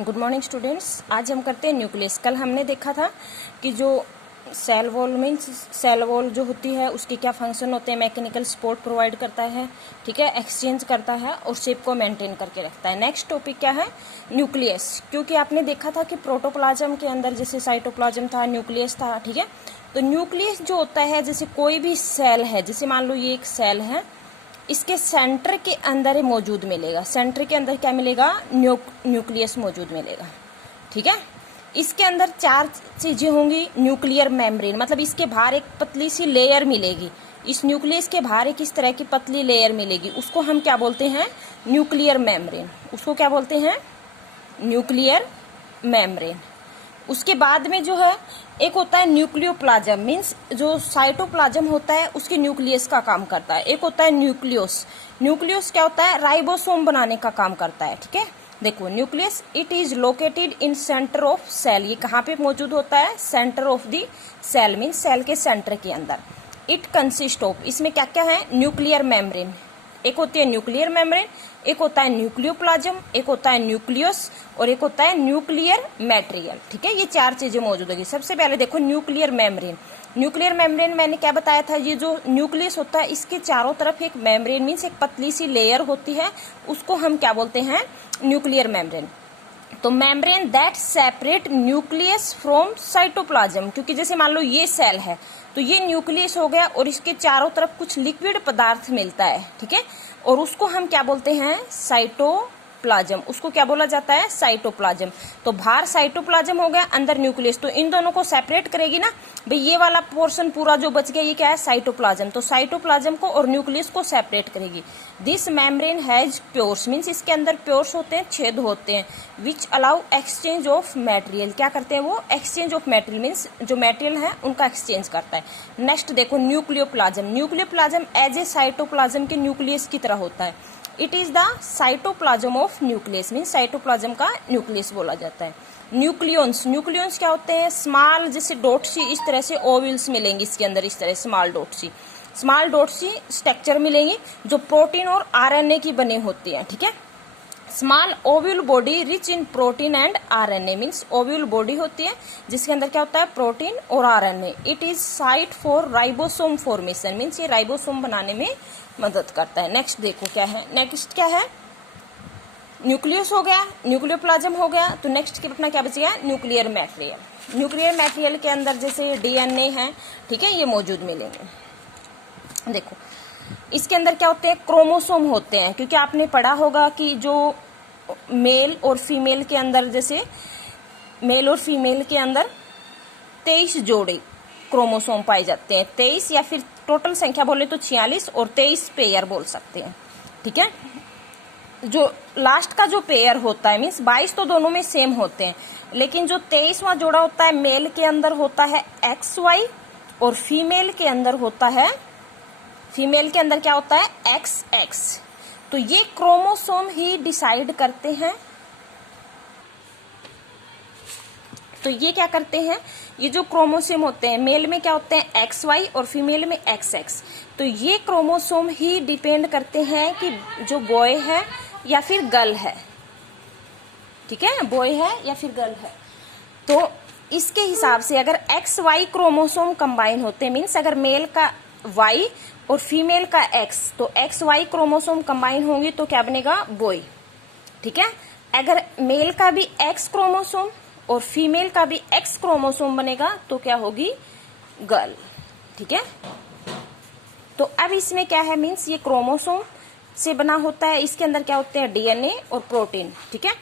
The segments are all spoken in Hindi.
Good morning students. आज हम करते हैं न्यूक्लियस। कल हमने देखा था कि जो cell wall means cell wall जो होती है उसके क्या फंक्शन होते हैं। मैकेनिकल सपोर्ट प्रोवाइड करता है, ठीक है, एक्सचेंज करता है और शेप को मेंटेन करके रखता है। नेक्स्ट टॉपिक क्या है? न्यूक्लियस। क्योंकि आपने देखा था कि प्रोटोप्लाज्म के अंदर जैसे साइटोप्लाज्म था, न्यूक्लियस था, ठीक है। तो न्यूक्लियस जो होता है, जैसे कोई भी सेल है, जैसे मान लो ये एक सेल है, इसके सेंटर के अंदर ही मौजूद मिलेगा। सेंटर के अंदर क्या मिलेगा? न्यूक्लियस मौजूद मिलेगा, ठीक है। इसके अंदर चार चीजें होंगी। न्यूक्लियर मेम्ब्रेन, मतलब इसके बाहर एक पतली सी लेयर मिलेगी। इस न्यूक्लियस के बाहर एक इस तरह की पतली लेयर मिलेगी, उसको हम क्या बोलते हैं? Nuclear membrane. उसको क्या बोलते हैं? Nuclear membrane. उसके बाद में जो है एक होता है न्यूक्लियोप्लाज्म, मीन्स जो साइटोप्लाज्म होता है उसके न्यूक्लियस का काम करता है। एक होता है न्यूक्लियस। न्यूक्लियस क्या होता है? राइबोसोम बनाने का काम करता है, ठीक है। देखो nucleus, it is located in centre of cell. ये कहाँ पे मौजूद होता है? Centre of the cell, means cell के सेंटर के अंदर। इट कंसिस्ट ऑफ, इसमें क्या क्या है? न्यूक्लियर मेम्ब्रेन, एक होती है न्यूक्लियर मेम्ब्रेन, एक होता है न्यूक्लियोप्लाज्म, एक होता है न्यूक्लियस और एक होता है न्यूक्लियर मैटेरियल, ठीक है। ये चार चीजें मौजूद होगी। सबसे पहले देखो न्यूक्लियर मेम्ब्रेन। न्यूक्लियर मेम्ब्रेन मैंने क्या बताया था? ये जो न्यूक्लियस होता है इसके चारों तरफ एक मेम्ब्रेन मीन्स एक पतली सी लेयर होती है, उसको हम क्या बोलते हैं? Nuclear membrane. तो membrane that separate nucleus from cytoplasm, क्योंकि जैसे मान लो ये सेल है तो ये न्यूक्लियस हो गया और इसके चारों तरफ कुछ लिक्विड पदार्थ मिलता है, ठीक है, और उसको हम क्या बोलते हैं? साइटोप्लाज्म। उसको क्या बोला जाता है? साइटोप्लाज्म। तो बाहर साइटोप्लाज्म हो गया, अंदर न्यूक्लियस, तो इन दोनों को सेपरेट करेगी ना भाई। ये वाला पोर्शन पूरा जो बच गया ये क्या है? साइटोप्लाज्म। तो साइटोप्लाज्म को और न्यूक्लियस को सेपरेट करेगी। This membrane has pores, means इसके अंदर प्योर्स होते हैं, छेद होते हैं, which allow exchange of material. क्या करते हैं वो? एक्सचेंज ऑफ मटेरियल, मीन्स जो मटेरियल है उनका एक्सचेंज करता है। नेक्स्ट देखो nucleoplasm. Nucleoplasm as a cytoplasm के न्यूक्लियस की तरह होता है। It is the cytoplasm of nucleus, means cytoplasm का न्यूक्लियस बोला जाता है। न्यूक्लियंस, न्यूक्लियंस क्या होते हैं? स्मॉल जैसे डॉट सी इस तरह से ओवल्स मिलेंगी इसके अंदर, इस तरह स्मॉल डॉट सी स्ट्रक्चर मिलेंगी जो प्रोटीन और आरएनए की बने होती है, ठीक है। Small ovule body rich in protein and RNA, means ovule body होती है जिसके अंदर क्या होता है? प्रोटीन और RNA. It is site for ribosome formation, means ये राइबोसोम बनाने में मदद करता है। नेक्स्ट देखो क्या है? नेक्स्ट क्या है? न्यूक्लियस हो गया, न्यूक्लियोप्लाज्म हो गया, तो नेक्स्ट अपना क्या बच गया? Nuclear material. न्यूक्लियर मैटेरियल के अंदर जैसे डीएनए है, ठीक है, ये मौजूद मिलेंगे। देखो इसके अंदर क्या होते हैं? क्रोमोसोम होते हैं, क्योंकि आपने पढ़ा होगा कि जो मेल और फीमेल के अंदर, जैसे मेल और फीमेल के अंदर 23 जोड़े क्रोमोसोम पाए जाते हैं। 23 या फिर टोटल संख्या बोले तो 46 और 23 पेयर बोल सकते हैं, ठीक है। जो लास्ट का जो पेयर होता है मीन्स 22 तो दोनों में सेम होते हैं, लेकिन जो 23वां जोड़ा होता है मेल के अंदर होता है XY और फीमेल के अंदर होता है, फीमेल के अंदर क्या होता है? XX। तो ये क्रोमोसोम ही डिसाइड करते हैं। तो ये क्या करते हैं? ये जो क्रोमोसोम होते हैं मेल में क्या होते हैं? XY और फीमेल में XX। तो ये क्रोमोसोम ही डिपेंड करते हैं कि जो बॉय है या फिर गर्ल है, ठीक है, बॉय है या फिर गर्ल है। तो इसके हिसाब से अगर XY क्रोमोसोम कंबाइन होते हैं, मीन्स अगर मेल का Y और फीमेल का X, तो XY क्रोमोसोम कंबाइन होंगी तो क्या बनेगा? बॉय, ठीक है। अगर मेल का भी X क्रोमोसोम और फीमेल का भी X क्रोमोसोम बनेगा तो क्या होगी? गर्ल, ठीक है। तो अब इसमें क्या है? मीन्स ये क्रोमोसोम से बना होता है, इसके अंदर क्या होते हैं? डीएनए और प्रोटीन, ठीक है।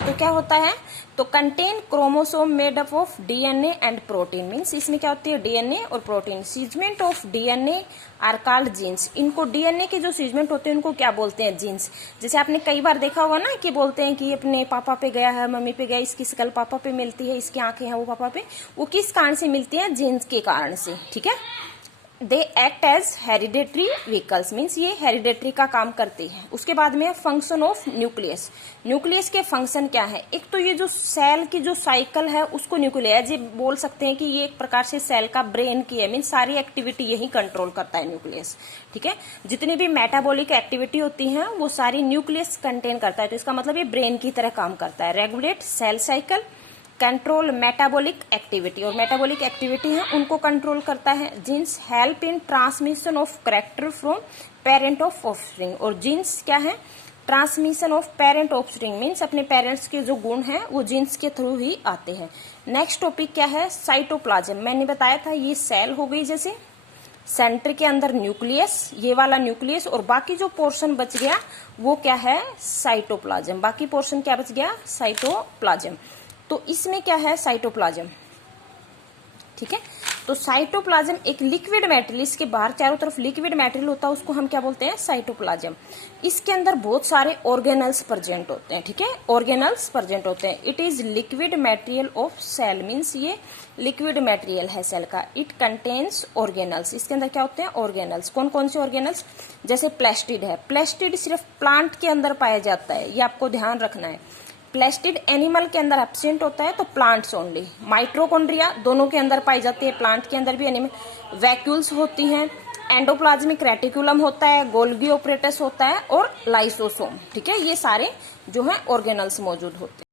तो क्या होता है? तो contain chromosome made up of DNA and protein, means इसमें क्या होती है? डीएनए और protein. Segment of DNA are called genes. इनको डीएनए के जो सीजमेंट होते हैं उनको क्या बोलते हैं? जीन्स। जैसे आपने कई बार देखा होगा ना कि बोलते हैं कि अपने पापा पे गया है, मम्मी पे गया, इसकी शकल पापा पे मिलती है, इसकी आंखें हैं वो पापा पे, वो किस कारण से मिलती है? जीन्स के कारण से, ठीक है। They act as hereditary vehicles, means ये हेरिडेटरी का काम करते हैं। उसके बाद में फंक्शन ऑफ न्यूक्लियस। न्यूक्लियस के फंक्शन क्या है? एक तो ये जो सेल की जो साइकिल है उसको न्यूक्लियस, ये बोल सकते हैं कि ये एक प्रकार से सेल का ब्रेन की है, मीन्स सारी एक्टिविटी यही कंट्रोल करता है न्यूक्लियस। ठीक है, जितनी भी मेटाबॉलिक एक्टिविटी होती है वो सारी न्यूक्लियस कंटेन करता है, तो इसका मतलब ये ब्रेन की तरह काम करता है। Regulate cell cycle, control metabolic activity, और मेटाबॉलिक एक्टिविटी है उनको कंट्रोल करता है। Genes help in transmission of character from parent of offspring, और जीन्स क्या है? Transmission of parent offspring, means अपने पेरेंट्स के जो गुण हैं वो जीन्स के थ्रू ही आते हैं। नेक्स्ट टॉपिक क्या है? साइटोप्लाज्म। मैंने बताया था ये सेल हो गई, जैसे सेंटर के अंदर न्यूक्लियस, ये वाला न्यूक्लियस, और बाकी जो पोर्शन बच गया वो क्या है? साइटोप्लाज्म। बाकी पोर्शन क्या बच गया? साइटोप्लाज्म। तो इसमें क्या है? साइटोप्लाज्म। ठीक है, तो साइटोप्लाज्म एक लिक्विड मटेरियल, इसके बाहर चारों तरफ लिक्विड मटेरियल होता है, उसको हम क्या बोलते हैं? साइटोप्लाज्म। इसके अंदर बहुत सारे ऑर्गेनल्स प्रेजेंट होते हैं। ठीक है, ऑर्गेनल्स प्रेजेंट होते हैं। It is liquid material of cell, means ये लिक्विड मटेरियल है सेल का। इट कंटेन्स ऑर्गेनल्स, इसके अंदर क्या होते हैं? ऑर्गेनल्स। कौन कौन से ऑर्गेनल्स? जैसे प्लास्टिड है, प्लास्टिड सिर्फ प्लांट के अंदर पाया जाता है, ये आपको ध्यान रखना है। प्लास्टिड एनिमल के अंदर एब्सेंट होता है, तो प्लांट्स ओनली। माइट्रोकॉन्ड्रिया दोनों के अंदर पाई जाती है, प्लांट के अंदर भी एनिमल। वैक्यूल्स होती हैं, एंडोप्लाज्मिक रेटिकुलम होता है, गोल्गी ऑपरेटस होता है, और लाइसोसोम। ठीक है, ये सारे जो है ऑर्गेनल्स मौजूद होते हैं।